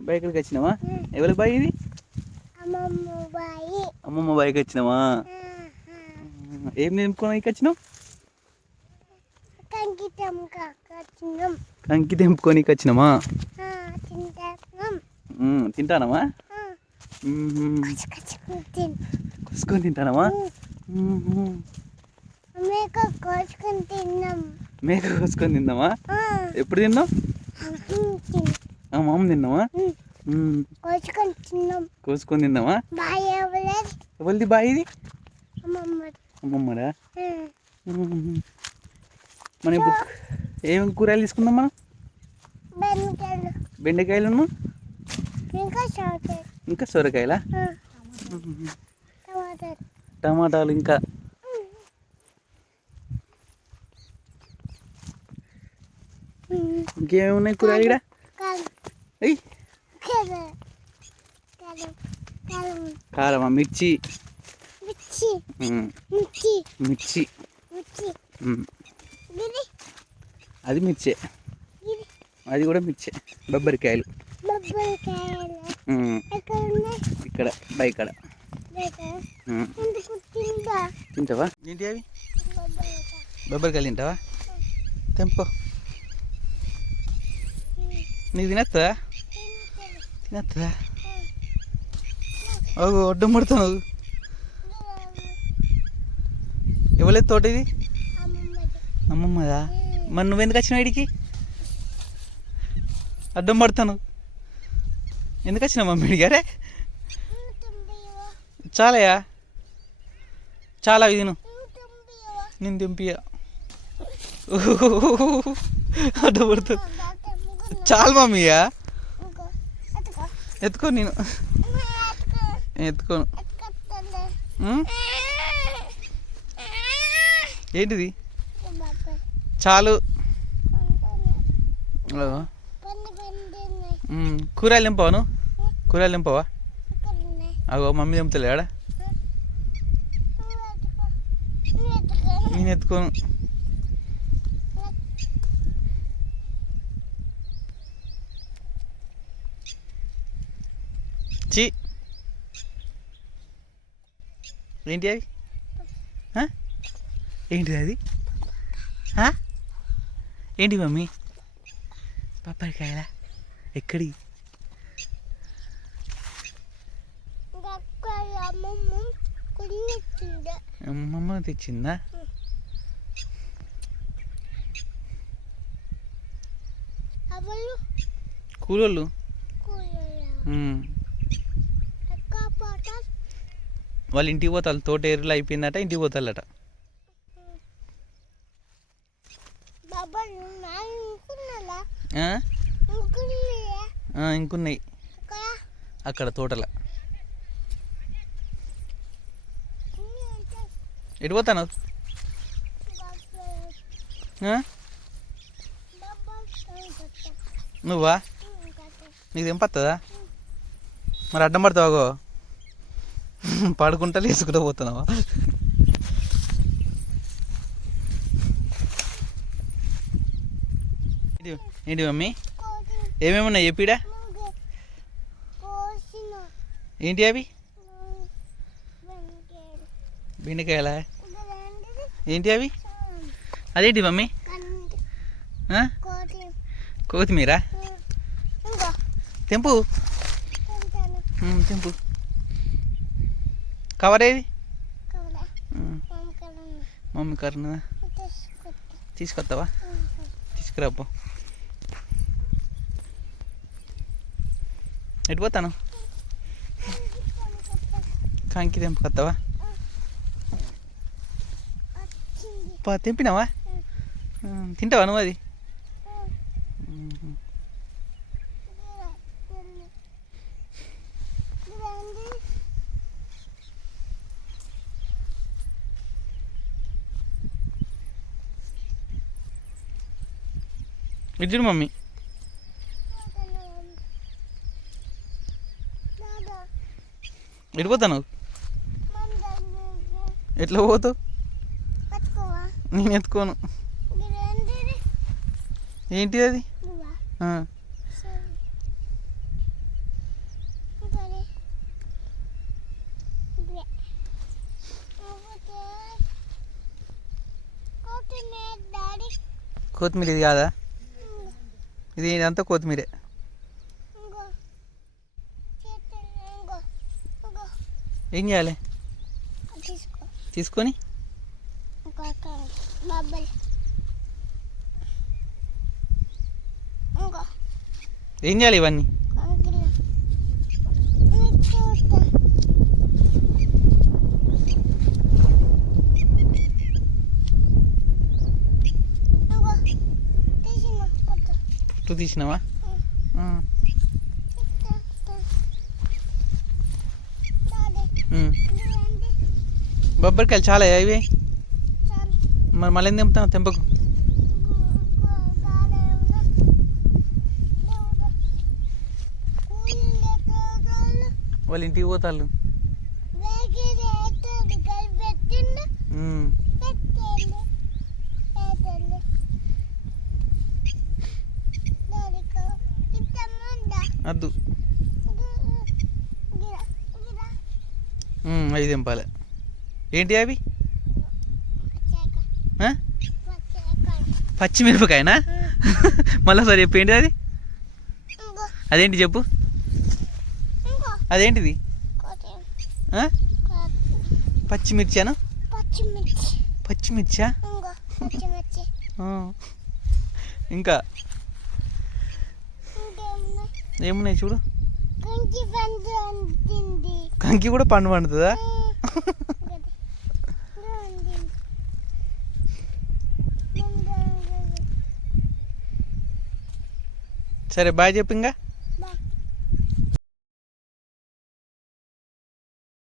Bike వచ్చినావా? ఎవరి bye ఇది? అమ్మమ్మ బైక్ వచ్చినావా? ఏం నింపుకోవడానికి వచ్చినావు? కంకి తెంపుకోనికి వచ్చినామా తింటాం ఉమ్, తింటానమా ఉమ్మ్. కచ్చుకుంటాం కోసుకొని తింటానమా ఉమ్మ్. మేక కోసుకొని తిన్నాం. మేక కోసుకొని తిందామా ఎప్పుడు తిన్నావు? ఆ, మామ తిన్నావా? కోసుకొని తిన్నాం. కోసుకొని తిందామా బాయ్ ఎవలేదు ఎవరిది బాయ్ ఇది? అమ్మమ్మ అమ్మమ్మడా. మనం ఇప్పుడు ఏం కూరగాయలు తీసుకుందాం మనం? బెండకాయలు. ఇంకా సొరకాయలా? టమాటా టమాటాలు. ఇంకా. ఇంకేమేమి ఉన్నాయి కూరగాయలు కారమా మిర్చి. మిర్చి. అది మిర్చే. అది కూడా మిర్చే. బొబ్బరికాయలు. ఇక్కడ బైకడ. తింటావా? ఏంటి అవి? బొబ్బరికాయ. బొబ్బరికాయలు తింటావా? తెంపుకో నీకు తినేస్తుందా తినేస్తుందా ఓ అడ్డం ముడతావు ఎవలేదు తోట ఇది అమ్మమ్మదా? మరి నువ్వెందుకు వచ్చినావు ఇడికి? అడ్డం పడతాను. ఎందుకు వచ్చినావు మమ్మీ ఇడిగారే చాలయా చాలా ఇది నేను దింపియా అడ్డం పడుతుంది. చాలు మమ్మీయా. ఎత్తుకో నేను. ఎత్తుకో. ఎత్తుకోను? ఏంటిది? చాలు. పండున్నాయి ఉం. కూరగాయలు నింపావా అగో మమ్మీ నింపుతలే ఆడ నువ్వు ఎత్తుకో నువ్వు ఎత్తుకో నేను ఎత్తుకోను. చి ఏంటి అది? ఏంటిది అది? ఏంటి మమ్మీ? పప్పరికాయలా? ఎక్కడి? అమ్మమ్మ తెచ్చిందా? కూలోళ్ళు? వాళ్ళు ఇంటికి పోతారు తోట ఏరులు అయిపోయిందట ఇంటికి పోతారట? ఇంకున్నాయా? అక్కడ? తోటల. ఎటు పోతాను? నువ్వా? నీకు తెంపత్తదా? మరి అడ్డం పడతావాగో పడుకుంటా లేచుకుంటా పోతున్నావా? ఏంటి- మమ్మీ? ఏమేమి ఉన్నాయి చెప్పిడా ఏంటి అవి? బెండకాయలా? ఏంటి అవి? అదేంటి మమ్మీ? కొత్తిమీర? తెంపు. తెంపు. కవర్. ఏది మమ్మీ తీసుకొస్తా తీసుకొస్తావా తీసుకురాపో. ఎటు పోతాను? కాంకి తెంపుకొస్తావా తెంపినావా? తింటావా నువ్వు అది? ఇద్దరు మమ్మీ. వెళ్ళిపోతాను ఎట్లా పోతావు? నేను ఎత్తుకోను. ఏంటి అది? కొత్తిమీర ఇది కాదా? ఇది ఇదంతా కొత్తిమీరే. ఏం చేయాలి? తీసుకో. తీసుకొని? ఏం చేయాలి ఇవన్నీ? పుట్టు తీసినావా? బొబ్బరికాయలు చాలా ఇవి? మరి మళ్ళీ ఏం తెంపుతావు తెంపకు? వాళ్ళ ఇంటికి పోతాళ్ళు. ఉమ్. వద్దు అవి తెంపాలి. ఏంటి అవి? పచ్చిమిరపకాయనా? మళ్ళీ సరే చెప్పు ఏంటి అది? అదేంటి చెప్పు. అదేంటిది? పచ్చిమిర్చానా పచ్చిమిర్చి. పచ్చిమిర్చా? ఇంకో పచ్చిమిర్చి ఆ. ఇంకా ఇంకేమున్నాయి ఏమున్నాయి చూడు? కంకి కూడా పండు పండుతుందా సరే బాయ్ చెప్పు ఇంకా.